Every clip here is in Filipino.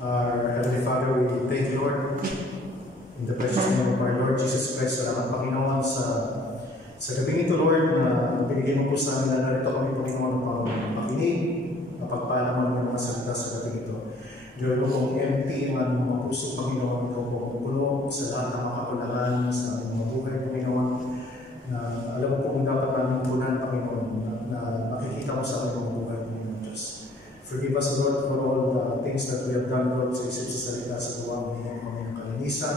Our Heavenly Father, we thank you, Lord, in the precious name of our Lord Jesus Christ. Salamat, Panginoon, sa gabing ito, Lord, na binigay mo po sa amin na narito kami, Panginoon, upang makinig, mapagpala mo ng mga salita sa gabing ito. Lord, kung empty ang aming mga puso, Panginoon, ikaw po puno sa lahat ng makakulangan sa aming mga buhay, Panginoon, na alam mo po kung dapat namin punan, Panginoon, na makikita mo sa aming mga buhay, Panginoon Diyos. Forgive us, Lord, for all the things that we have done, Lord, sa isip sa salita sa duwang ng kami ng kalinisan,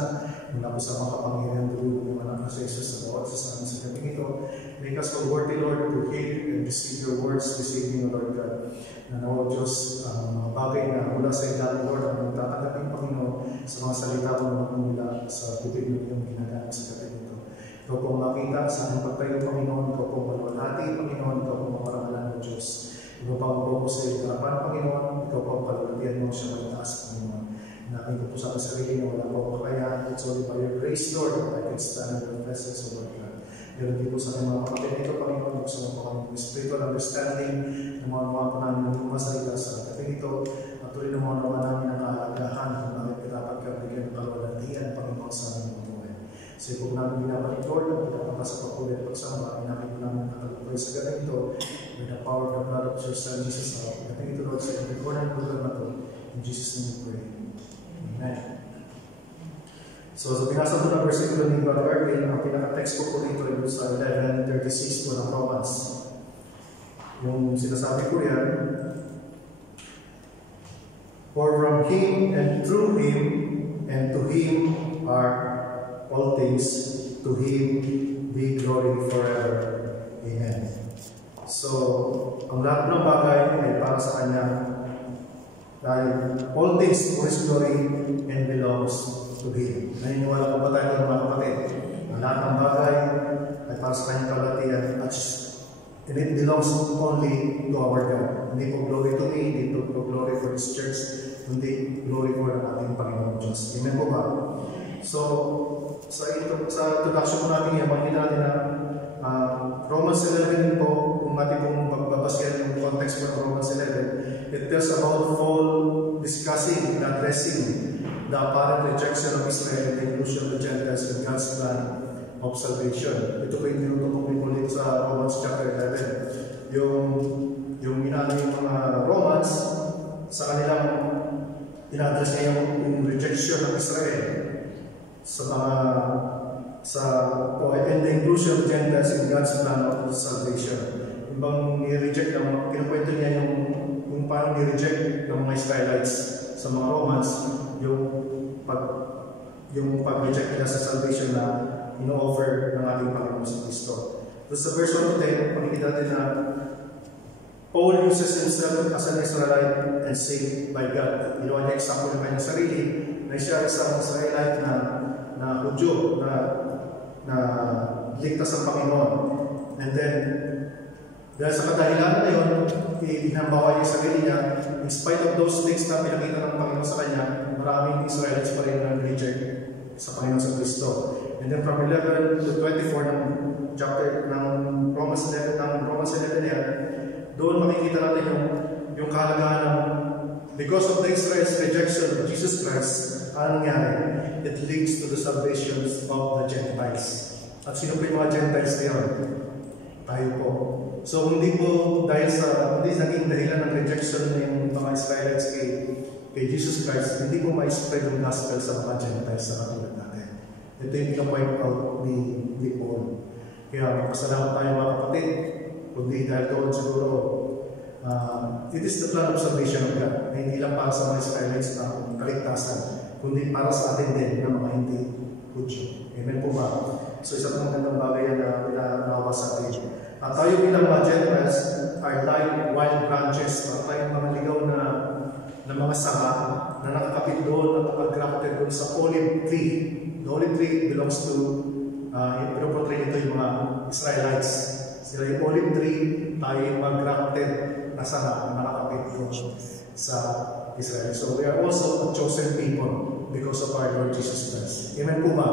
mula po sa mga kapangyarihan dulo ng anak na sa Jesus sa bawat sa amin sa gabing ito. Make us all worthy, Lord, to hear and receive your words this evening, Lord God. Na nawa, Diyos, mga bagay na mula sa ilalim, Lord, ang nagtatanggapin, Panginoon, sa mga salita mo na mula sa bibig ng iyong ginagamit sa gabing ito. Ikaw pong makita sa aming pagtayo, Panginoon, ikaw pong maluwalhati, Panginoon, ikaw pong maparangalan mo, Diyos. Ikaw pang po sa iyong harapan, Panginoon, ikaw pang palulatian mo siya may taas, Panginoon. Namin ko po sa sarili na wala po ako kaya. It's only by your grace, Lord, that I can stand in your presence, O Lord God. Meron din po sa aking mga kapatid nito, Panginoon, gusto mo po kami ng spiritual understanding ng mga po namin ng mga salita sa kapatid ito. At tuloy ng mga naman namin ang kahalagahan kung bakit dapat ka bigyan ng kalwalatian, Panginoon, sa aming mga buhay. So po namin binabalik, Lord, ang pinapaka sa pagkulit at pagsama, namin po namin nakalupay sa galing ito with the power of the blood of your Son, Jesus. Kapatid ito, Lord, sa every corner ng lugar na ito. In Jesus' name we pray. Amen. So binasa ko na versikulo ni Brother Erwin, ang pinaka-text ko po dito ay sa 11:36 po ng Romans. Yung sinasabi ko yan, for from Him and through Him and to Him are all things, to Him be glory forever. Amen. So, ang lahat ng bagay ay para sa Kanya. Dahil all things for His glory and belongs to Him. Naniniwala po ba tayo mga kapatid? Ang lahat ng bagay ay para sa kanyang kalwalatian at it belongs only to our God. Hindi po glory to me, hindi po glory for His church, hindi glory for ang ating Panginoon Diyos. Amen po ba? So, sa introduction po natin yan, makikita natin na Romans 11 po, kung ating pong pagbabasyan yung context po ng Romans 11, it tells about Paul discussing and addressing the apparent rejection of Israel and the inclusion of the Gentiles in God's plan of salvation. Ito po yung tinututok ni Paul sa Romans chapter 11. Yung inano yung mga Romans, sa kanilang ina-address niya yung rejection ng Israel and the inclusion of Gentiles in God's plan of salvation. Yung bang ni-reject ng, kinukwento niya yung paano ni-reject ng mga Israelites sa mga Romans, yung pag-reject nila sa salvation na ino-offer ng ating Panginoon sa Kristo. So sa verse 1 to 10, makikita natin na Paul uses himself as an Israelite and saved by God. Ginawa niya example ng kanyang sarili na siya isang Israelite na Hudyo na ligtas ang Panginoon. And then, dahil sa kadahilan na yun, ihinambawa niya sa sarili niya, in spite of those things na pinakita ng Panginoon sa kanya, maraming Israelites pa rin na reject sa Panginoon sa Kristo. And then from 11 to 24 ng chapter ng Romans 11 yan, doon makikita natin yung kahalagahan ng because of the Israel's rejection of Jesus Christ, ano nangyari? It leads to the salvation of the Gentiles. At sino po yung mga Gentiles na yun? Tayo po. So hindi po dahil hindi naging dahilan ng rejection ng mga Israelites kay Jesus Christ, hindi po ma-spread yung gospel sa mga Gentiles sa katulad natin. Ito yung pina-point out ni Paul. Kaya magpasalamat tayo mga kapatid, kundi dahil doon siguro, it is the plan of salvation of God, na hindi lang para sa mga Israelites na kaligtasan, kundi para sa atin din na mga hindi Hudyo. Amen po ba? So isa pong magandang bagay na pinanawa sa atin. At tayo bilang mga Gentiles are like wild branches, tayong mga ligaw na mga sanga na nakakapit doon at nakag-grafted doon sa olive tree. The olive tree belongs to, pinoportray ito yung mga Israelites. Sila yung olive tree, tayo yung mag-grafted na sanga na nakakapit doon sa Israel. So we are also a chosen people because of our Lord Jesus Christ. Amen po ba?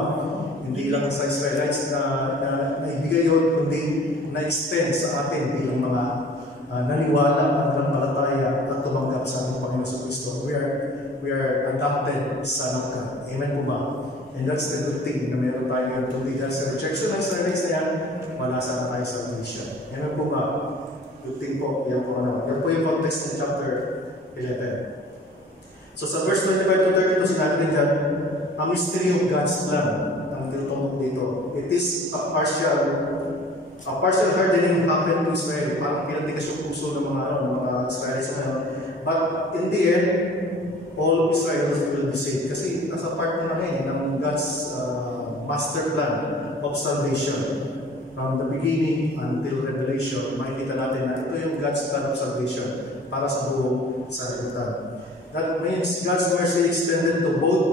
Hindi lang sa Israelites na ibigay yun, kundi na-extend sa atin bilang mga naniwala at nanampalataya at tumanggap sa ating Panginoon sa Kristo. We are adopted son of God. Amen po ba? And that's the good thing na meron tayo ngayon. Kundi dahil sa rejection ng Israelites na yan, wala sana tayo sa salvation. Amen po ba? Good thing po. Yan po ano. Yan po yung context ng chapter 11. So sa verse 25 to 32, sinabi rin dyan, a mystery of God's plan ang tinutungkol dito. It is a partial hardening happened to Israel. Parang pinatigas yung puso ng mga Israelites na. But in the end, all Israelis will be saved. Kasi nasa part na ng God's master plan of salvation. From the beginning until Revelation, makikita natin na ito yung God's plan of salvation para sa buong sanlibutan. That means God's mercy extended to both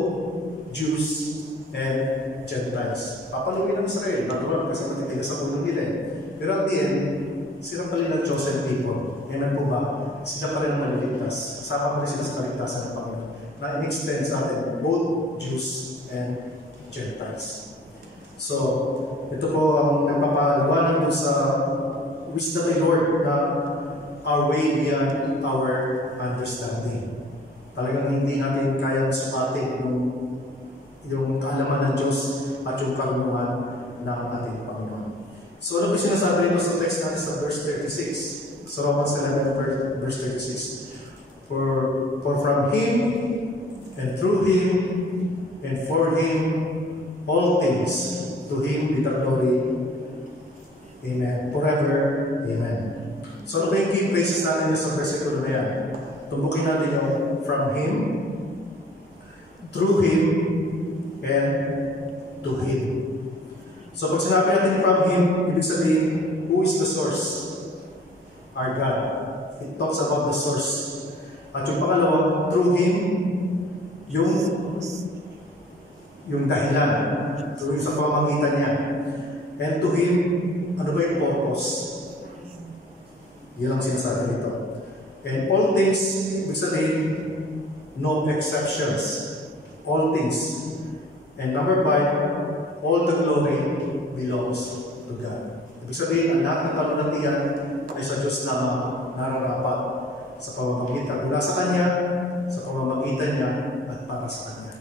Jews and Gentiles. Papaluin ng Israel, natural kasi matitigas sa unang nila. Pero at the end, sila pa rin ang chosen people. Amen po ba? Sila pa rin ang maliligtas. Kasama pa rin sila sa kaligtasan ng Panginoon. Na in-extend sa atin, both Jews and Gentiles. So, ito po ang nagpapaliwanag sa wisdom of the Lord na our way beyond our understanding. Talagang hindi natin kayang sukatin yung kaalaman ng Diyos at yung karunungan ng ating Panginoon. So, ano ba sinasabi nito sa text natin sa verse 36? Sa Romans 11, verse 36. For from Him, and through Him, and for Him, all things, to Him be the glory. Amen. Forever. Amen. So, ano ba yung key places natin sa versikulo na yan? Tumbukin natin yung from Him, through Him, and to Him. So, pag sinabi natin from Him, ibig sabihin, who is the source? Our God. It talks about the source. At yung pangalawa, through Him, yung dahilan, through sa pamamagitan niya. And to Him, ano ba yung purpose? Yan ang sinasabi nito. And all things, ibig sabihin, no exceptions. All things. And number 5, all the glory belongs to God. Ibig sabihin, ang lahat ng kalulatian ay sa Diyos na nararapat sa pamamagitan. Mula sa Kanya, sa pamamagitan niya, at para sa Kanya.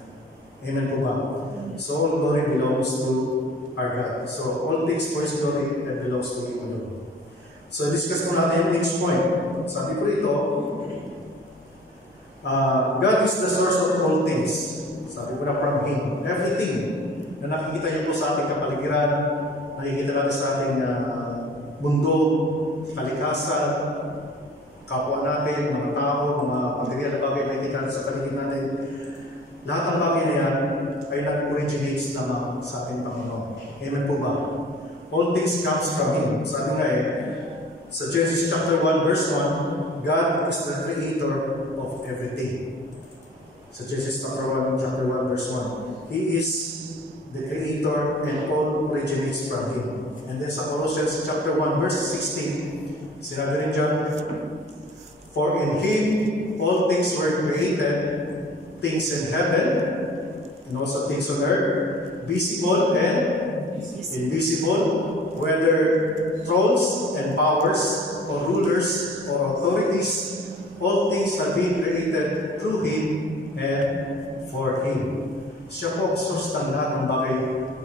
Amen po ba? So, all glory belongs to our God. So, all things for His glory that belongs to Him alone. So, discuss mo natin yung next point. Sabi ko ito, God is the source of all things. Sabi ko na from Him. Everything na nakikita niyo po sa ating kapaligiran, nakikita natin sa ating mundo, kalikasan, kapwa natin, mga tao, mga material na bagay na nakikita natin sa paligid natin, lahat ng bagay na yan ay nag-originates naman sa ating Panginoon. Amen po ba? All things comes from Him. Sabi nga sa Genesis chapter 1 verse 1, God is the creator of everything. Sa Genesis chapter 1 verse 1, He is the creator and all originates from Him. And then sa Colossians chapter 1 verse 16, sinabi rin dyan, for in Him all things were created, things in heaven and also things on earth, visible and invisible, whether thrones and powers or rulers or authorities, all things have been created through Him and for Him. Siya po ang source ng lahat ng bagay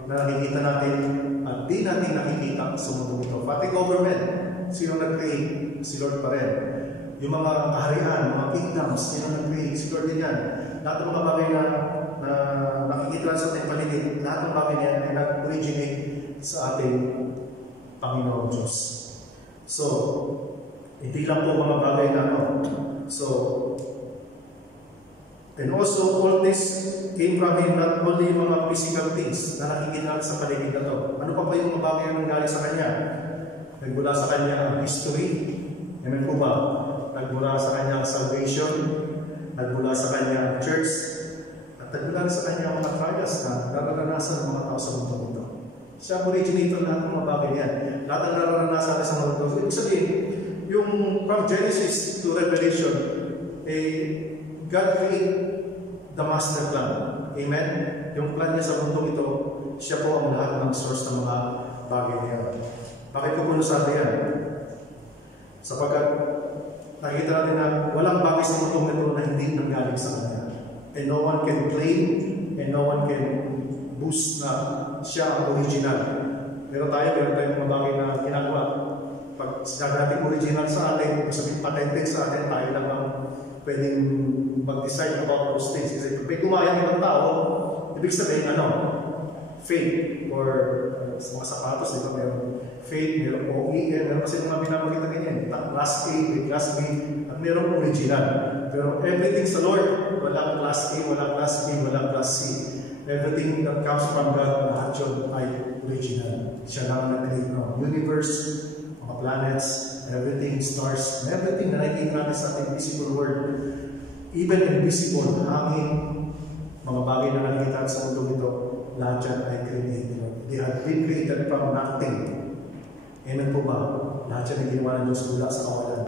na nakikita natin at di natin nakikita sa mundo ito. Pati government, sino nag-create? Si Lord pa rin. Yung mga kaharian, mga kingdoms, sino nag-create? Si Lord din yan. Lahat ng mga bagay na nakikita sa ating paligid, lahat ng bagay na yan ay nag-originate sa ating Panginoon Diyos. So, hindi lang po mga bagay na and also, all this came from Him, not only yung mga physical things na nakikita natin sa paligid na to. Ano pa yung mga bagay na nanggaling sa Kanya? Nagmula sa Kanya ang history. Amen po ba? Nagmula sa Kanya ang salvation. Nagmula sa Kanya ang church. At nagmula sa Kanya ang mga trials na nararanasan ng mga tao sa mundo ito. Siya ang originator lahat ng mga bagay yan. Lahat ang nararanasan natin sa mundo ito. Ibig sabihin, yung from Genesis to Revelation, God created the master plan. Amen? Yung plan niya sa mundo ito, siya po ang lahat ng source ng mga bagay na yan. Bakit ko po nasabi yan? Sapagkat nakikita natin na walang bagay sa mundong ito na hindi nanggaling sa Kanya. And no one can claim and no one can boast na siya ang original. Meron tayong mga bagay na ginagawa. Pag sinabi natin original sa atin, sabihin patented sa atin, tayo lang ang pwedeng mag-decide about those things. Kasi pag gumaya ng ibang tao, ibig sabihin fake or sa mga sapatos, di ba, mayroong fake, mayroong OEM, meron kasi mga binabagit na ganyan, class A, class B, at mayroong original. Pero everything sa Lord, walang class A, walang class B, walang class C. Everything that comes from God, lahat yun ay original. Siya lang ang nag-create ng universe, mga planets, everything, stars, everything na nakikita natin sa ating visible world. Even invisible, hangin, mga bagay na nakikita sa mundo ito, lahat yan ay created. They have been created from nothing. Amen po ba? Lahat yan ay ginawa ng Diyos mula sa kawalan.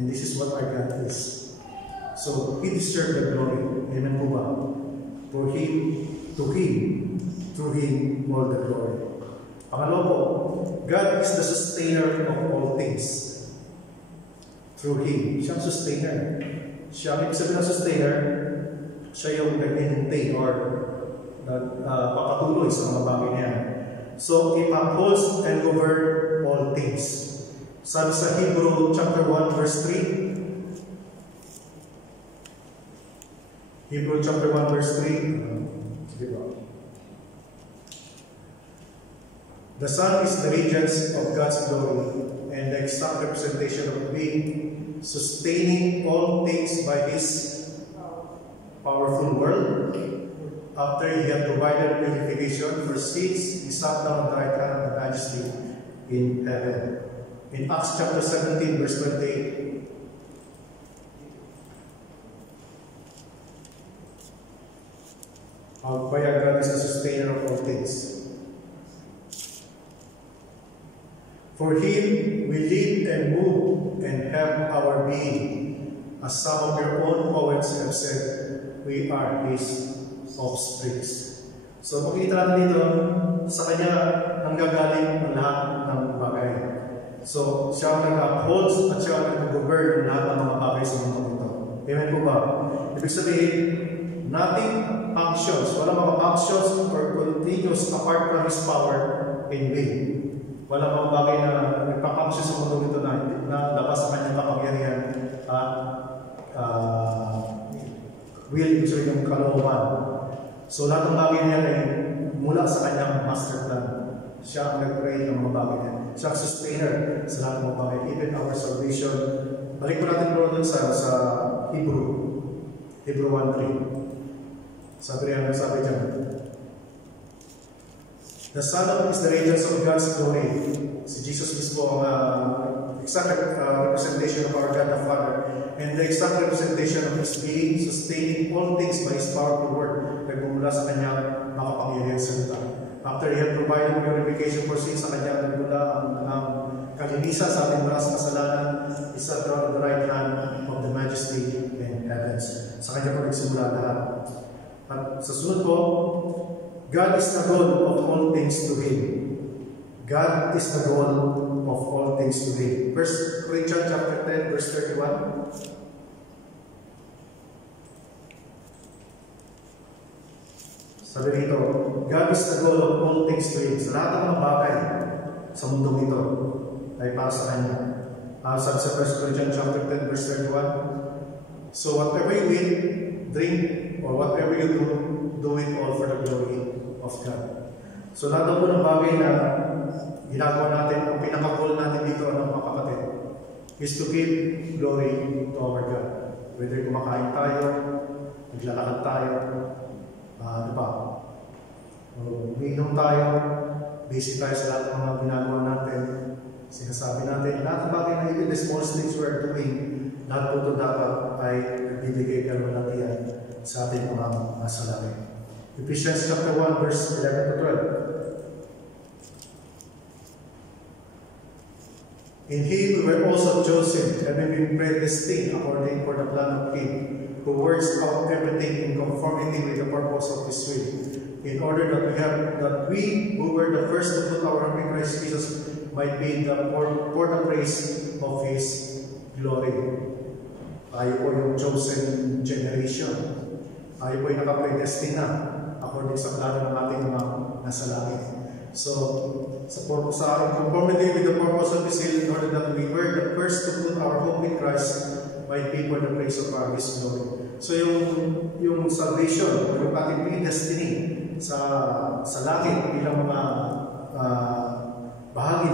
And this is what our God is. So, He deserves the glory. Amen po ba? For Him, through Him, all the glory. Pangalawa po, God is the sustainer of all things. Through Him. Siya ang sustainer. Siya ang ibig sabihin ng sustainer, siya yung nag-maintain or papatuloy sa mga bagay niya. So, He upholds and governs all things. Sabi sa Hebrew chapter 1 verse 3, Hebrew chapter 1 verse 3, the Son is the radiance of God's glory and the exact representation of being, sustaining all things by His powerful word. After He had provided purification for sins, He sat down at the right hand of the Majesty in heaven. In Acts chapter 17 verse 28, kaya God is the sustainer of all things. For Him we live and move and have our being. As some of your own poets have said, we are His offspring. So makikita natin dito, sa Kanya nanggagaling ang lahat ng bagay. So siya ang nag-upholds at siya ang nag-govern lahat ng mga bagay sa mundo ito. Amen po ba? Ibig sabihin, nothing functions, walang mga functions or continues apart from His power in being. Walang mga bagay na nagpa-function sa mundo ito na labas sa Kanyang kapangyarihan at will, ibig sabihin ng kalooban. So lahat ng bagay niya ay mula sa Kanyang master plan. Siya ang nag-create ng mga bagay niya. Siya ang sustainer sa lahat ng mga bagay. Even our salvation. Balik po natin po dun sa Hebrew 1:3. Sabi dyan, the Son is the radiance of God's glory. Si Jesus mismo ang exact representation of our God the Father and the exact representation of His being, sustaining all things by His powerful word, nagmumula sa Kanyang makapangyarihan salita. After He had provided purification for sins, sa Kanyang nagmula ang kalinisan sa ating mula sa kasalanan, He sat down at the right hand of the Majesty in heavens. Sa Kanya po nagsimula lahat. At sa sunod po, God is the goal of all things to Him. God is the goal of all things to Him. 1 Corinthians chapter 10, verse 31. Sabi rito, God is the goal of all things to Him. Sa lahat ng mga bagay sa mundong ito ay para sa Kanya. Sabi sa 1 Corinthians chapter 10, verse 31. So whatever you eat, drink, or whatever you do it all for the glory of God. So lahat po ng bagay na ginagawa natin, ang pinaka-goal natin dito, mga kapatid, is to give glory to our God. Whether kumakain tayo, naglalakad tayo, umiinom tayo, busy tayo sa lahat ng mga ginagawa natin, sinasabi natin, lahat ng bagay na even the small things we are doing, lahat po ito dapat ay nagbibigay kalwalatian sa ating mga masalangit. Ephesians chapter 1, verse 11 to 12. In Him we were also chosen, having been predestined according for the plan of Him, who works out everything in conformity with the purpose of His will, in order that we who were the first to put our hope in Christ Jesus might be for the praise of His glory. Tayo po yung chosen generation. Tayo po yung nakapredestina according sa plano ng ating mga nasa langit. So, sa conformity with the purpose of His will, in order that we were the first to put our hope in Christ, might be for the praise of His glory. So, yung salvation, yung ating predestiny sa langit bilang mga bahagi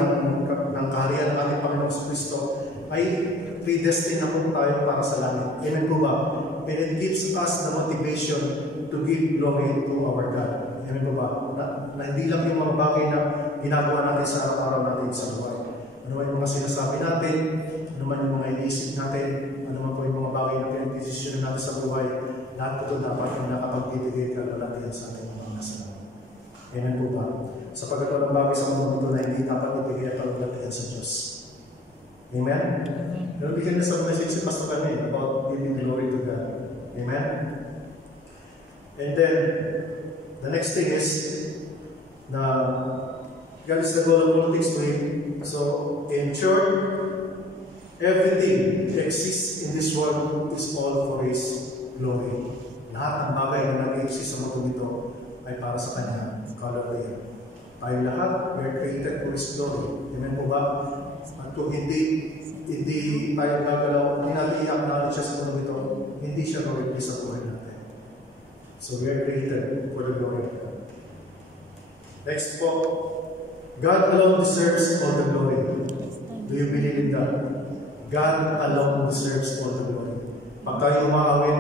ng kaharian ng ating Panginoong Kristo ay predestined na po tayo para sa langit. Amen po ba? And it gives us the motivation to give glory to our God. Amen po ba? Na hindi lang yung mga bagay na ginagawa natin sa araw-araw natin sa buhay. Ano man yung mga sinasabi natin, ano man yung mga iniisip natin, ano man po yung mga bagay na pinag-desisyon natin sa buhay, lahat po ito dapat yung nakapagbibigay kalulatihan sa ating mga nasa langit. Amen po ba? Sapagkat walang bagay sa mundo na hindi dapat ibigay at kalulatihan sa Diyos. Amen? Pero bigyan na sa message si Pastor Kami about giving glory to God. Amen? And then, the next thing is, na God is the goal of all things to Him. So, in short, everything that exists in this world is all for His glory. Lahat ng bagay na nag-exist sa mundo nito ay para sa Kanya. Kaluluya. Tayo lahat, we are created for His glory. Amen po ba? At kung hindi tayo gagalaw, hindi natin i-acknowledge siya sa mundo ito, hindi siya glorify sa buhay natin. So we are created for the glory of God. Next po, God alone deserves all the glory. Do you believe in that? God alone deserves all the glory. Pag tayo umaawin,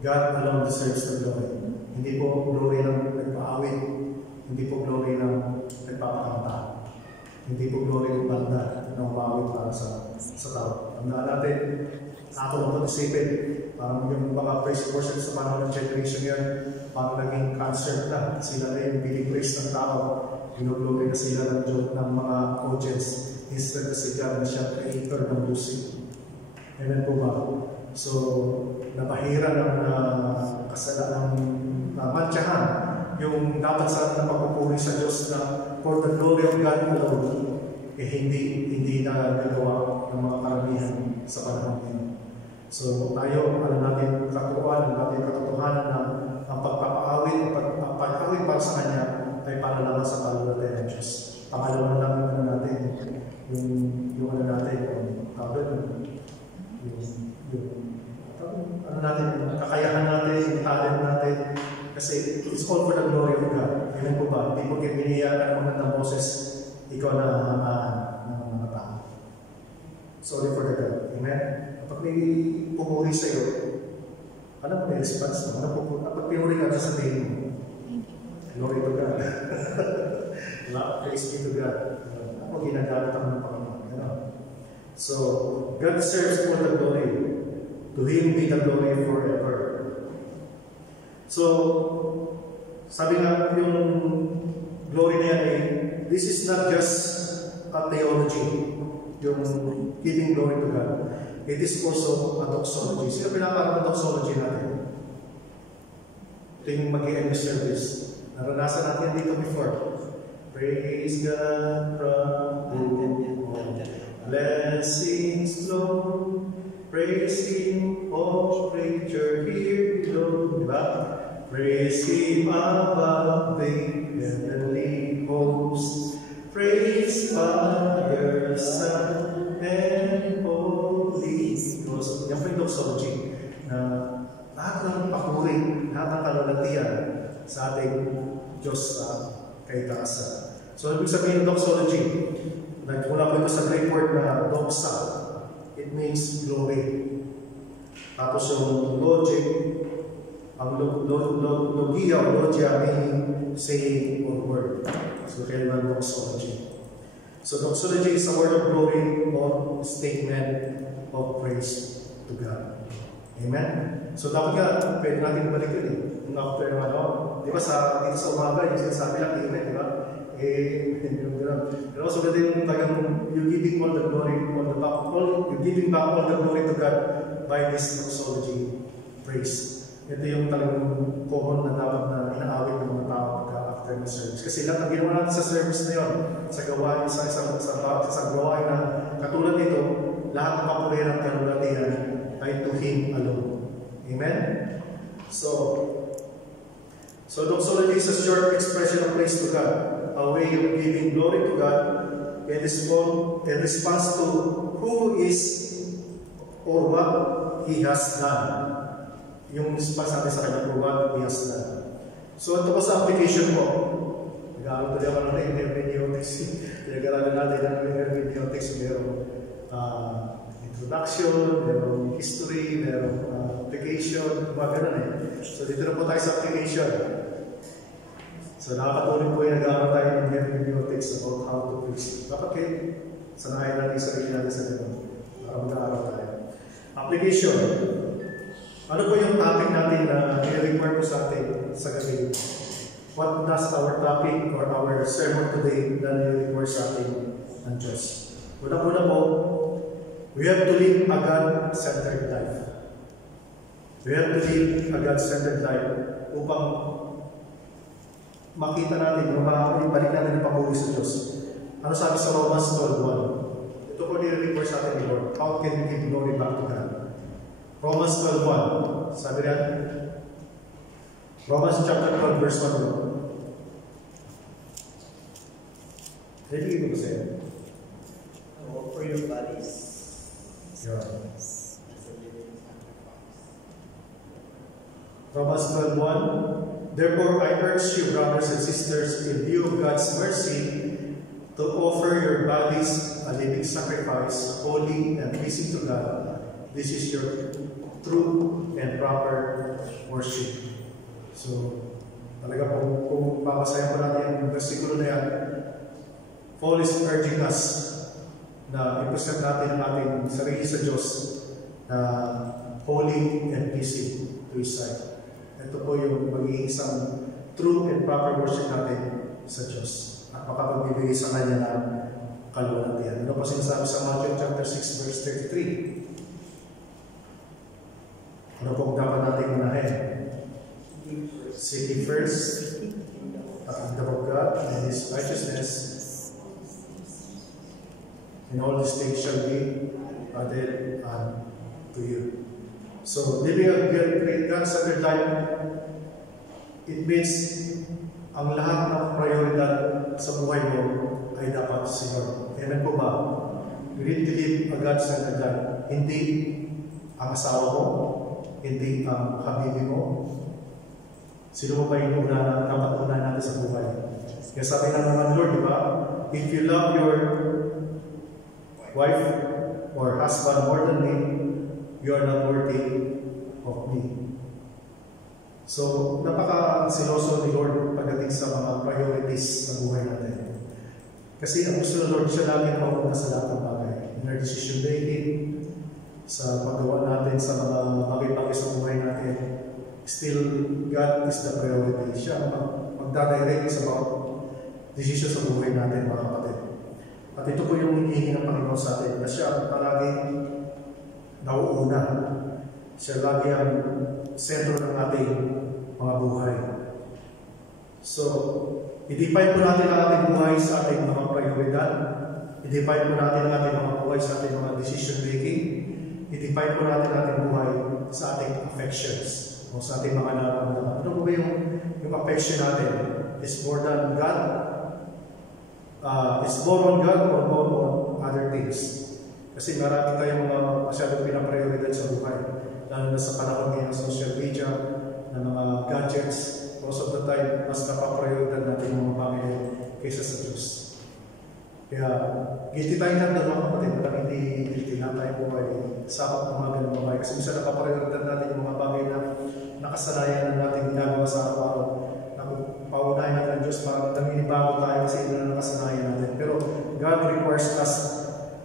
God alone deserves the glory. Hindi po glory ng nagpaawin. Hindi po glory ng nagpapakanta. Hindi po glory ng banda na umawit para sa tao. Tandaan natin, ako lang po isipin, parang yung mga praise worship sa panahon ng generation yan, parang naging concert na. Sila na yung pili-praise ng tao. Ginuglory na sila ng mga audience. Instead na sila na siya creator ng music. Amen po ba? So, napahira ng kasalanan ng mantsahan yung dapat sa napagpupuri sa Diyos na for the glory of God alone, hindi na nagawa ng mga karamihan sa panahon ngayon. So tayo, alam natin katuruan, alam natin katotohanan na ang pagpapaawit para sa Kanya ay para naman sa kalulatihan ng Diyos. Pangalawa na namin natin yung kakayahan natin, yung talent natin, kasi it's all for the glory of God. Amen po ba? Hindi po kininiyakan mo ng boses, ikaw na hamahan ng mga tao. Sorry for the God. Amen? Kapag may pumuri sa iyo, alam mo may response mo. Kapag pinuri ka, sasabihin mo, glory to God. Praise be to God. Ako ginagamit ako ng Panginoon. So, God deserves all the glory. To Him be the glory forever. So, sabi nga yung glory na yan ay, this is not just a theology, yung giving glory to God. It is also a doxology. Sino pinakaroon ng doxology natin? Ito yung mag-i-end service. Naranasan natin dito before. Praise God from whom all blessings flow. Praise Him, all creature here below. Diba? Praise Him above the heavenly hosts. Praise Father, Son, and Holy Ghost. Yan po yung doxology. Lahat ng papuri, lahat ng kalulatian sa ating Diyos sa kaitaasan. So, ibig sabihin ng doxology, nagmula po ito sa Greek word na doxa. It means glory. Tapos yung logic, ang logia o logia meaning saying or word. So, kaya naman doxology. So, doxology is a word of glory or statement of praise to God. Amen? So, dapat nga, pwede natin balik yun eh. Yung after ng di ba dito sa umaga, yung sinasabi lang, amen, di ba? Pero also ganda yung tagang you're giving all the glory, you're giving back all the glory to God by this doxology praise. Ito yung talagang common na dapat na inaawit ng mga tao after the service. Kasi lahat ng ginawa natin sa service na yun, sa gawain, sa gawain na katulad nito, lahat ng kapurihan at kalulatihan ay to Him alone. Amen? So doxology is a short expression of praise to God, a way of giving glory to God in response to who is or what He has done. Yung response natin sa kanya, what He has done. So ito po sa application po. Nag-aaral tuloy ako ng hermeneutics. Pinag-aralan natin ng hermeneutics. Merong introduction, merong history, merong application, mga ganun eh. So dito na po tayo sa application. So nakakatuloy po yung nag-aaral tayo ng hermeneutics about how to preach. Dapat kayo, sanayin natin yung sarili natin sa dito. Para mag-aaral tayo. Application. Ano po yung topic natin na i-require po sa atin sa gabi? What does our topic or our sermon today na i-require sa atin ng Diyos? Una-una po, we have to live a God-centered life. We have to live a God-centered life upang makita natin, balik natin ang papuri sa Diyos. Ano sabi sa Romans 12:1? Ito po i-require sa atin ni Lord. How can we give glory back to God? Romans 12:1. Sabi rin, Romans chapter 12, verse 1. Ready ko kasi. Offer your bodies. Yeah. As a living sacrifice. Romans 12:1. Therefore, I urge you, brothers and sisters, in view of God's mercy, to offer your bodies a living sacrifice, holy and pleasing to God. This is your true and proper worship. So, talaga po, kung babasahin po natin yung versikulo na yan, Paul is urging us na i-present natin ang ating sarili sa Diyos na holy and pleasing to His sight. Ito po yung magiging isang true and proper worship natin sa Diyos at makapagbibigay sa Kanya ng kaluwalhatian. Ano po sinasabi sa Matthew chapter 6 verse 33? Ano po dapat natin unahin? Seek ye first the kingdom of God and His righteousness, and all these things shall be added unto you. So, living a God-centered life, it means ang lahat ng prioridad sa buhay mo ay dapat si Lord. Amen po ba? You need to live a God-centered life. Hindi ang asawa mo, hindi ang habibi mo. Sino mo ba yung dapat unahin natin sa buhay? Kaya sabi ng naman Lord, di ba? If you love your wife or husband more than me, you are not worthy of me. So, napaka-siloso ni Lord pagdating sa mga priorities sa buhay natin. Kasi ang gusto ng Lord siya lagi mauna sa lahat ng bagay. In our decision making, sa paggawa natin sa mga bagay-bagay sa buhay natin, still, God is the priority. Siya magdadirect sa mga decision sa buhay natin, mga kapatid. At ito po yung hinihingi ng Panginoon sa atin, na siya palaging nauuna. Siya lagi ang sentro ng ating mga buhay. So, i-define po natin ang ating buhay sa ating mga prioridad. I-define po natin ang ating mga buhay sa ating mga decision making. I-define po natin ang ating buhay sa ating affections o sa ating mga nararamdaman. Ano po ba yung affection natin? Is more than God? Is more on God or more on other things? Kasi marami tayong mga masyadong pinaprioridad sa buhay. Lalo na sa panahon ngayon ng social media, ng mga gadgets, most of the time, mas napaprioridad natin yung mga bagay kaysa sa Diyos. Kaya, guilty tayo lang ng mga kapatid, parang hindi guilty na tayo po ay sakot ng mga ganun bagay. Kasi minsan napaprioridad natin yung mga bagay na nakasanayan na natin ginagawa sa araw-araw. Paunahin natin ang Diyos, parang naninibago tayo kasi ito na nakasanayan natin. Pero God requires us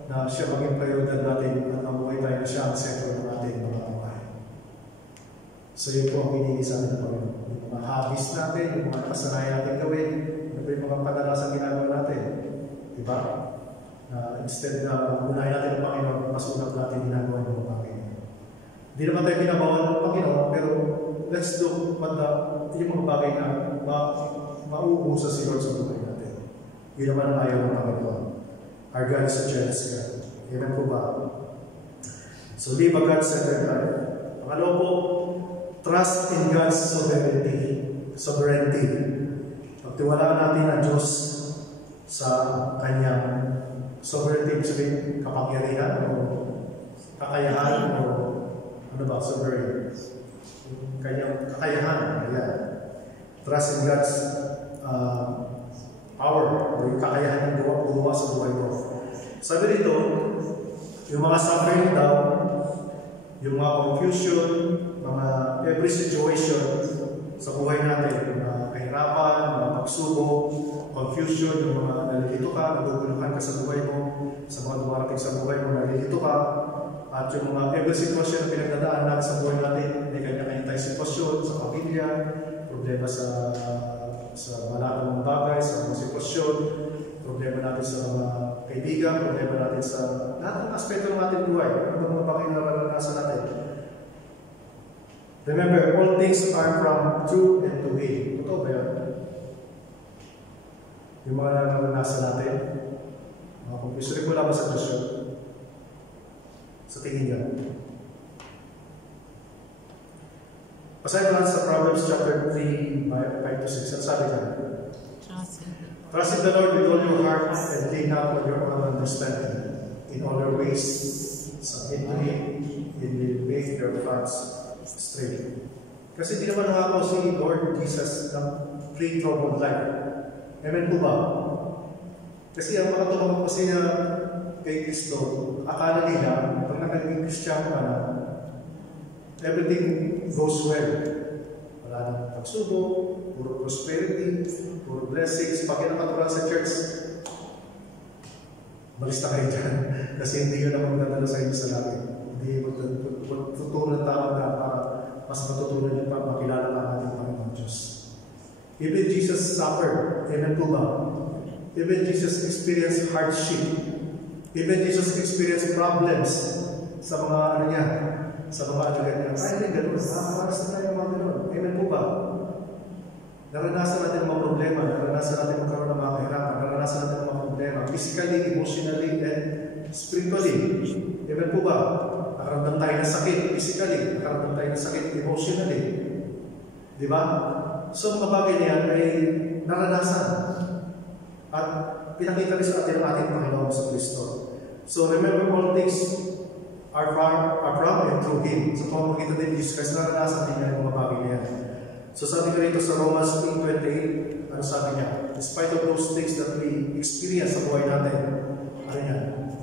na siya maging prioridad natin at mabuhay tayo na siya ang sentro ng ating mga buhay. So yun po ang pinili sa atin ng Panginoon. Yung mga hobbies natin, yung mga nakasanayan natin gawin, yung mga padalasang ginagawa natin. Diba? Instead na unahin natin ang Panginoon, mas unang natin ginagawa ng mga bagay. Hindi naman tayo pinabawal ng Panginoon, pero let's do yung mga bagay na mauubusan si Lord sa buhay natin. Yun naman ang ayaw ng Panginoon. Our God is a jealous God. Amen po ba? So, live a God-centered life. Pangalawa po, trust in God's sovereignty. Pagtiwalaan natin ang Diyos sa Kanyang sovereignty, sabihin, kapangyarihan o kakayahan o ano ba, sovereign. Kanyang kakayahan. Ayan. Trust in God's power o yung kakayahan ng gumawa sa buhay mo. Sabi dito, yung mga suffering daw, yung mga confusion, mga every situation sa buhay natin, mga kahirapan, mga pagsubok, confusion, yung mga nalilito ka, naguguluhan ka sa buhay mo, sa mga dumarating sa buhay mo, nalilito ka, at yung mga every sitwasyon na pinagdadaan natin sa buhay natin, may kanya-kanya tayong sitwasyon sa pamilya, problema sa malaking mga bagay, sa mga sitwasyon, problema natin sa mga kaibigan, problema natin sa lahat ng aspeto ng ating buhay, ano mga bagay na naranasan natin. Remember, all things are from through and to Him. Totoo ba yan? Yung mga naranasan natin, mga confusion, wala ba sa Diyos yun? Sa tingin niya. Pasahin mo lang sa Proverbs chapter 3, 5-6. Ang sabi niya? Trust in the Lord with all your heart and lean not on your own understanding. In all your ways, submit to Him, He will make your paths straight. Kasi di naman nangako si Lord Jesus ng free troubled life. Amen po ba? Kasi ang mga tumawag po siya kay Kristo, akala nila, pag naging Kristiyano ka na, everything goes well. Wala nang pagsubok, puro prosperity, puro blessings. Pag yan nakatulang sa church, malis na kayo dyan. Kasi hindi yun ang magdadala sa inyo sa langit. Hindi magtutunan tao na para mas matutunan nyo pa makilala ang ating Panginoon Diyos. Even Jesus suffered. Amen po ba? Even Jesus experienced hardship. Even Jesus experienced problems sa mga ano niya, sa mga ano niya. Ay, hindi gano'n. Maras na tayo mga gano'n. Amen po ba? Naranasan natin mga problema, naranasan natin magkaroon ng mga kahirapan, naranasan natin mga problema, physically, emotionally, and spiritually. Amen po ba? Nakaramdam tayo ng sakit physically, nakaramdam tayo ng sakit emotionally. Di ba? So, mga bagay niyan ay naranasan. At pinakita rin sa atin ang ating Panginoon sa Kristo. So, remember all things are from and through Him. So, kung makita din Jesus Christ, naranasan din niya ang mga bagay niyan. So, sabi ko rito sa Romans 8:28, ano sabi niya? In spite of those things that we experience sa buhay natin, ano yan?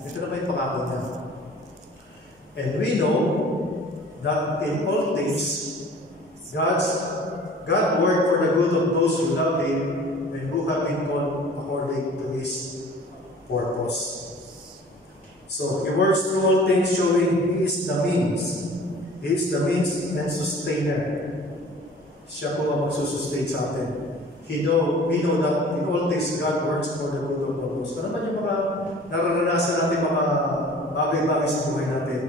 Ito na ba yung pangako niya? And we know that in all things, God worked for the good of those who love Him and who have been called according to His purpose. So, He works through all things, showing He is the means. He is the means and sustainer. Siya po ang magsusustain sa atin. We know that in all things, God works for the good of those. Ano naman yung mga naranasan natin, mga bagay-bagay sa buhay natin?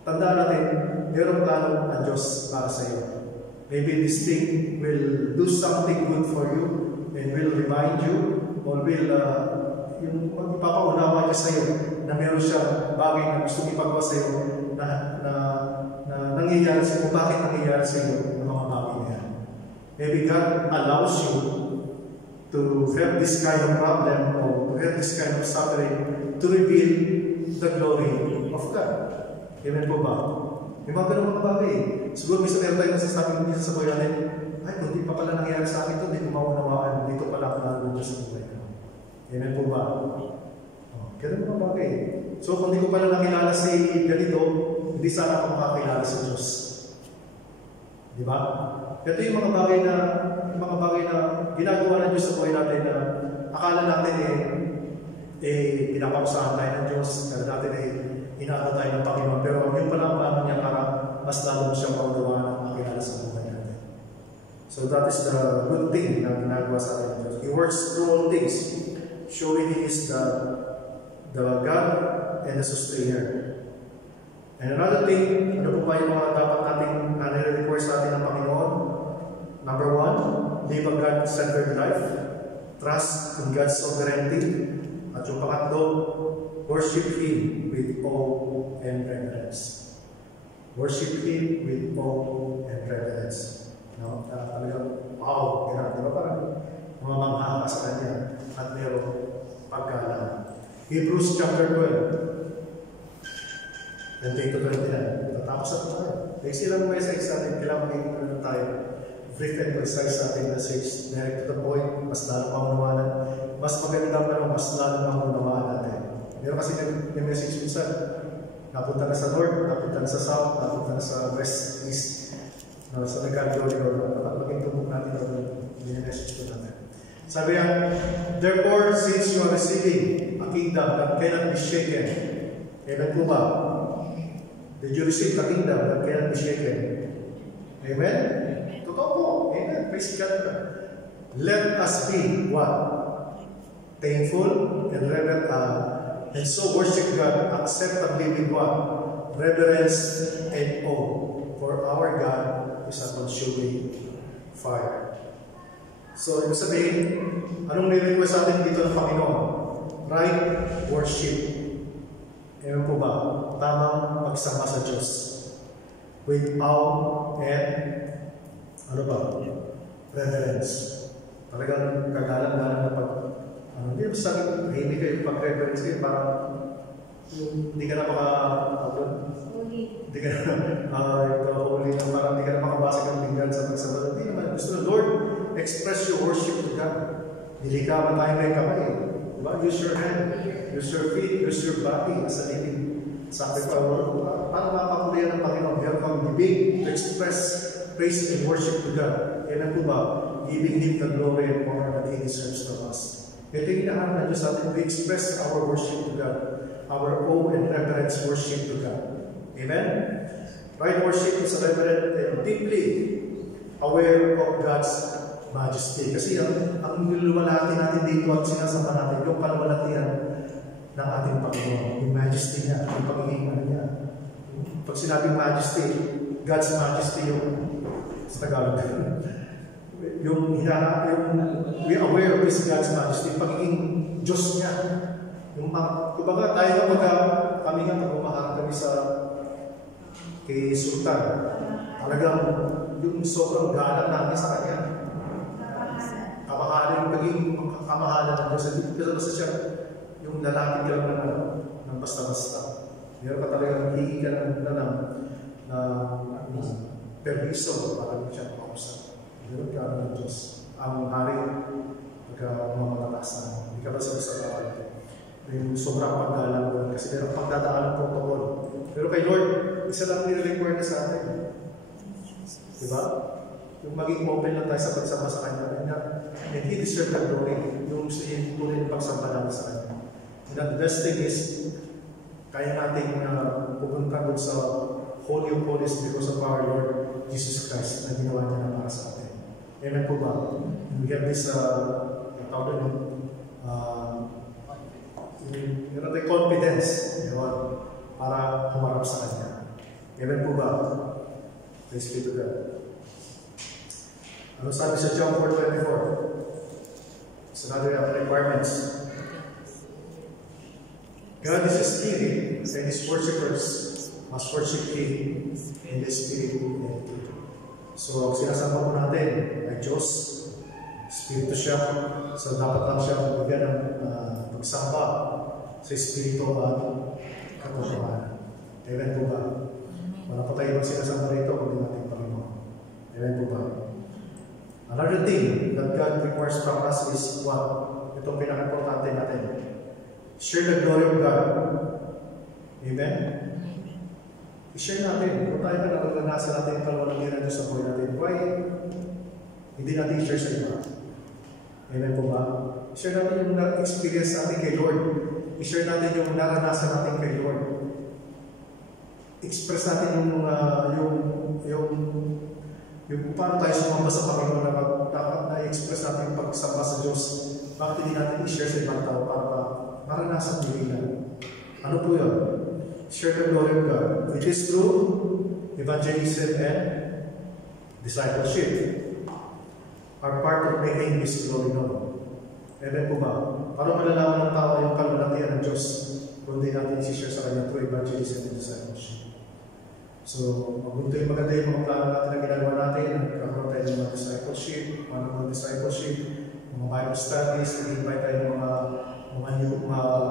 Tandaan natin, mayroong plano ang Diyos para sa iyo. Maybe this thing will do something good for you and will remind you or will yung ipapaunawa niya sa iyo na meron siya bagay na gusto ipagawa sa iyo na nangyayari sa iyo. Bakit nangyayari sa iyo ang mga bagay na yan? Maybe God allows you to have this kind of problem or to have this kind of suffering to reveal the glory of God. Amen po ba? Yung mga ganun mga bagay. Siguro may sabihan tayo nasasabi ko sa buhay natin, ay, kung di pa pala nangyayari sa akin ito, hindi ko maunawaan, dito pala ako nalulunod sa buhay ko. Amen po ba? Ganun mga bagay. So, kung di ko pala nakilala si ganito, hindi sana ako makakilala sa Diyos. Di ba? Ito yung mga bagay na ginagawa ng Diyos sa buhay natin na akala natin pinapausahan tayo ng Diyos, kaya natin inaano tayo ng Panginoon. Pero yun pala ang plano niya para mas lalo mo siyang maunawaan at makilala sa buhay natin. So that is the good thing na ginagawa sa atin ng Diyos. He works through all things, showing He is the God and the sustainer. And another thing, ano po ba yung mga dapat nating nare-require sa atin ng Panginoon? Number 1, live a God-centered life. Trust in God's sovereignty. At yung pangatlo, worship Him with awe and reverence. Worship Him with awe and reverence. No? Talagang, wow, gano'n. Diba parang mamamangha ka sa Kanya at mayroong paggalang. Hebrews chapter 12. 28-29. Tatapos na tayo. Next ilang message sa atin, kailangan maging tayo. Brief and precise sa ating message. Direct to the point, mas lalo mamunawanan. Mas maganda pa mas lalo mamunawanan natin. Meron kasi may message minsan. Napunta na sa North, napunta na sa South, napunta na sa West, East. Sa nagkaglory ko, dapat maging tubok natin yung message ko natin. Sabi yan, therefore, since you are receiving a kingdom that cannot be shaken, kailan po ba? Did you receive the kingdom that cannot be shaken? Amen? Totoo po. Amen. Praise God. Let us be what? Thankful and reverent and so worship God acceptably with what? Reverence and awe. For our God is a consuming fire. So, ibig sabihin, anong nire-request natin dito ng Panginoon? Right worship. Ewan po ba? Tamang pagsama sa Diyos. With awe and ano ba? Reverence. Talagang kagalang-galang na pag hindi mo sabi, hindi kayo pag-reverence kayo parang hindi ka na hindi ka na holy na parang hindi ka na makabasag ang linggan sa pagsama. Hindi naman. Gusto na, Lord, express your worship to God. Dilikaman tayo na yung kamay. Diba? Use your hand, use your feet, use your body as a living sacrifice. Para mapakulihan ng Panginoon, help ang bibig to express praise and worship to God. Yan ang po ba? Giving Him the glory and honor that He deserves from us. Ito yung hinahanap na Diyos natin to express our worship to God, our awe and reverence worship to God. Amen? Right worship is reverent and deeply aware of God's majesty. Kasi ang niluwalhati natin dito at sinasama natin, yung paluwalhatian ng ating Panginoon. Yung majesty niya, yung pagiging niya. Pag sinabing majesty, God's majesty yung sa Tagalog. yung we aware of His God's majesty, yung pagiging Diyos niya. Kumbaga tayo kapag kami nga pag-umaharap kami kay Sultan, talagang yung sobrang galang namin sa Kanya. Kamahalan, naging kamahalan ng Diyos. Kasi basta siya, yung lalaki ka lang ng basta-basta. Meron ka talagang hihing ka ng permiso para siya makausap. Meron ka ng Diyos. Ang hari, pagka-mamataas na. Hindi ka basta-basta ka. Yung sobrang paggalang doon. Kasi meron pagdadaan ng protocol. Pero kay Lord, isa lang nire-require na sa atin. Diba? Yung maging open lang tayo sa pagsama sa Kanya. And He deserves the glory. Yung tunay ng pagsama namin sa Kanya. And the best thing is, kaya natin pupunta doon sa Holy of Holies because of our Lord Jesus Christ na ginawa niya na para sa atin. Amen po ba? We have this confidence para humarap sa Kanya. Amen po ba? Praise be to God. Ano sabi sa John 4:24? It's another requirements. God is a spirit, and His worshippers must worship Him in the spirit and truth. So, sinasama po natin ay Diyos, Espiritu siya, so dapat lang siya magbigyan ng pagsamba sa Espiritu at katotohanan. Amen po ba? Wala pa tayo sinasama rito kung natin Panginoon. Amen po ba? Another thing that God requires from us is what? Itong pinaka-importante natin. Share the glory of God. Amen? I-share natin. Kung tayo na naranasan natin yung kalwalagyan natin sa buhay natin, why hindi natin i-share sa iba? Amen po ba? I-share natin yung experience natin kay Lord. I-share natin yung naranasan natin kay Lord. Express natin yung paano tayo sumamba sa Panginoon na dapat na-express natin yung pagsamba sa Diyos. Bakit hindi natin i-share sa ibang tao para maranasan nila? Ano po yun? share the glory of God. It is through evangelism and discipleship. Are part of making His glory known. Amen po ba? Para malalaman ng tao yung kalulatian ng Diyos, kundi natin isi-share sa Kanya through evangelism and discipleship. So, maganda yung mga plano natin na ginagawa natin, nagkakaroon tayo ng mga discipleship, mga Bible studies, nag-invite tayo ng mga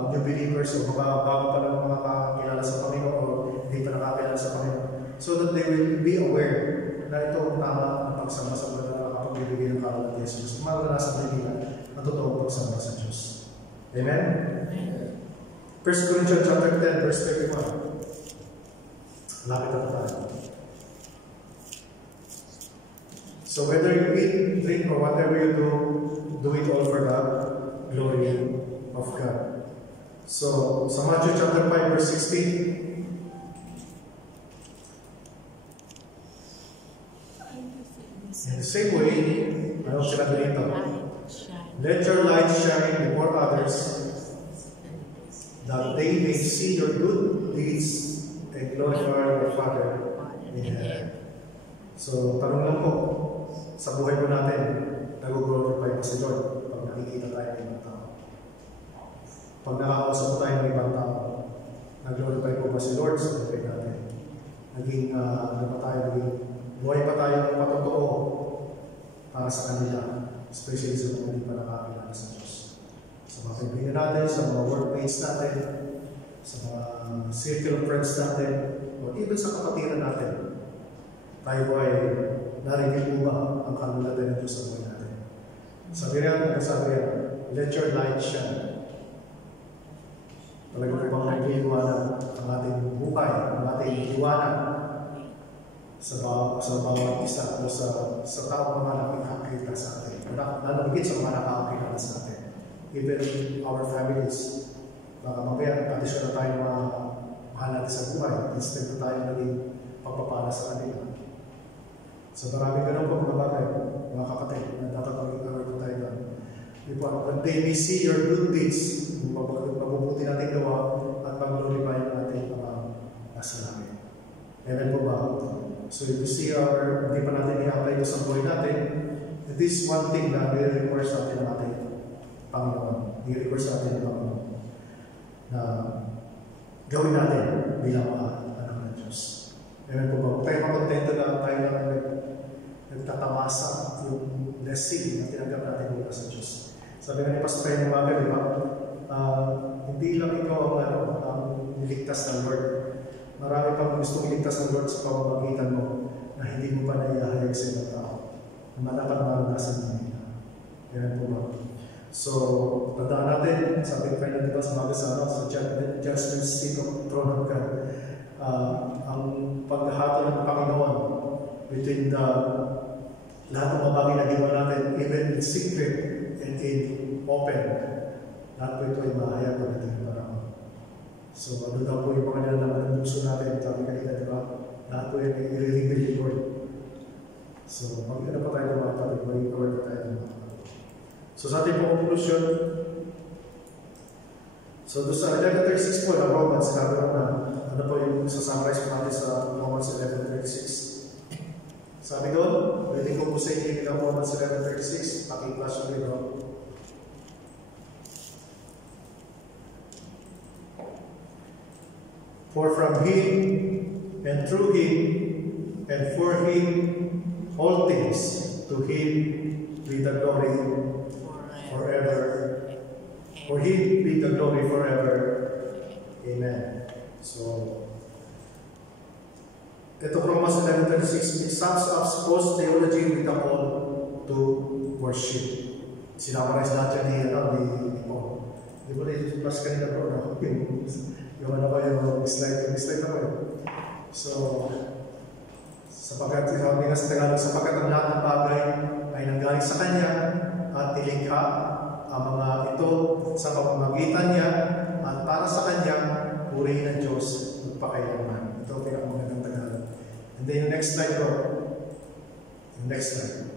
new believers o mga bago pa lang mga kakilala sa Panginoon o hindi pa nakakilala sa Panginoon. So that they will be aware na ito ang tama ang pagsama sa mga nakapagbibigay ng karal ng Jesus. Maranasan din nila ang totoong pagsama sa Diyos. Amen? 1 Corinthians chapter 10, verse 31. Lapit na tayo. So whether you eat, drink, or whatever you do it all for the glory of God. So, sa Matthew chapter 5, verse 16, in the same way, ano sila dito? Let your light shine before others, that they may see your good deeds and glorify your Father in heaven. So, tanong lang po, sa buhay po natin, nag-glorify pa si Lord pag nakikita tayo ng ibang tao. Pag nakakausap tayo ng ibang tao, nag-glorify po ba si Lord sa buhay natin? Naging buhay pa tayo ng patotoo para sa kanila, especially sa mga hindi pa nakakilala sa Diyos. Sa mga kaibigan natin, sa mga workmates natin, sa mga circle of friends natin, o even sa kapatiran natin, tayo ay narinig po ba ang kalulatan ng Diyos sa buhay natin? Sabi niya, let your light shine. Talaga po bang nagliliwanag ang ating buhay, ang ating liwanag sa bawat isa o sa tao mga nakakita sa atin. Lalabigit sa mga nakakakilala sa atin. Even our families. Baka mamaya, addition na tayo mga mahal natin sa buhay. Instead na tayo naging pagpapala sa kanila. So marami ganun po mga bagay, mga kapatid, na dapat maging tayo doon. When they may see your good deeds, mabubuti natin gawa at mag-glorify natin mga nasa langit. Amen po ba? So if you see hindi pa natin i-apply ito sa buhay natin, it is one thing na i-require sa atin ng ating Panginoon. I-require sa atin ng Panginoon na gawin natin bilang mga anak ng Diyos. Amen po ba? Huwag tayo makontento na tayo lang nagtatamasa yung blessing na tinanggap natin mula sa Diyos. Sabi nga ni Pastor Tayo Maga, di ba? Hindi lang ikaw ang niligtas ng Lord. Marami pang gusto iligtas ng Lord sa pamamagitan mo na hindi mo pa naihahayag sa ibang tao. Na dapat maranasan nila. Amen po ba? So, tandaan natin, sabi ko kayo diba sa magasama sa judgment seat of throne of God. Ang paghahatol ng Panginoon between lahat ng mga bagay na ginawa natin, even in secret and in open, lahat po ito ay mahayag pa natin parang. So, ano daw po yung mga nilalaman ng puso natin, sabi kanina, di ba? Lahat po yan ay i-reveal yung Lord. So, mag-ano pa tayo mga kapatid, mag-i-cover pa tayo mga kapatid. So, sa ating pong conclusion, so doon sa 11:36 po na Romans, sinabi ko na, ano po yung sasummarize ko natin sa Romans 11:36. Sabi doon, pwede ko po sa inyo ng Romans 11:36, pakiklas nyo rin doon. For from Him, and through Him, and for Him, all things, to Him be the glory forever. For Him be the glory forever. Amen. So, ito Romans 11:36, it sums up false theology with the call to worship. Sinamarize natin ni Paul. Di ba na-plus kanina po na yung ano ba yung slide ako eh. So, sapagkat sabi nga sa Tagalog, sapagkat ang lahat ng bagay ay nanggaling sa Kanya at nilikha ang mga ito sa pamamagitan niya at para sa Kanya, purihin ng Diyos magpakailanman. Ito ang pinakamagandang Tagalog. And then yung next slide po. Yung next slide.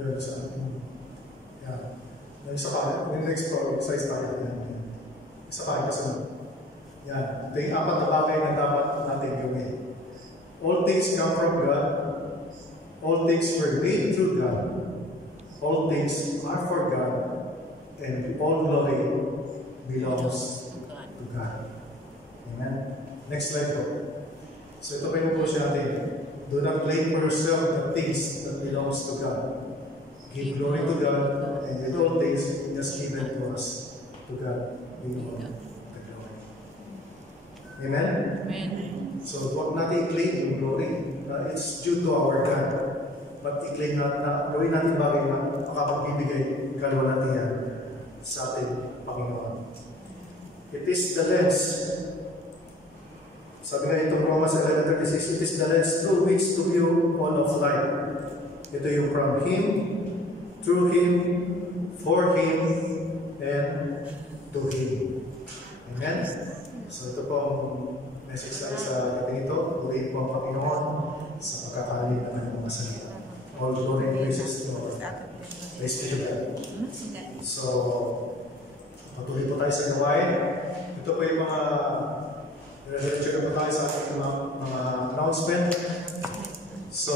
Yun sa ating. Yan. Yung isa pa, yung next exercise tayo. Yan. Isa pa, kasunod. Yan. Ito yung apat na bagay na dapat natin gawin. All things come from God. All things were made through God. All things are for God. And all glory belongs to God. Amen. Next slide po. So ito pa yung push natin. Do not claim for yourself the things that belongs to God. Give glory to God, and with all things, it is given to us. To God belong the glory. Amen? Amen. So huwag natin i-claim yung glory. It's due to our God. But i-claim na gawin natin bagay na makapagbibigay kalwa natin yan sa ating Panginoon. It is the lens. Sabi nga itong Romans 11:36, it is the lens through which to view all of life. Ito yung from Him, through Him, for Him, and to Him. Amen? So ito po ang message sa gabi ito. Purihin po ang Panginoon sa pagkakalit ng kanyang mga salita. All glory and praises to Lord. Praise be to God. So, patuloy po tayo sa gawain. Ito po yung mga re-lecture na po tayo sa ating mga announcement. So,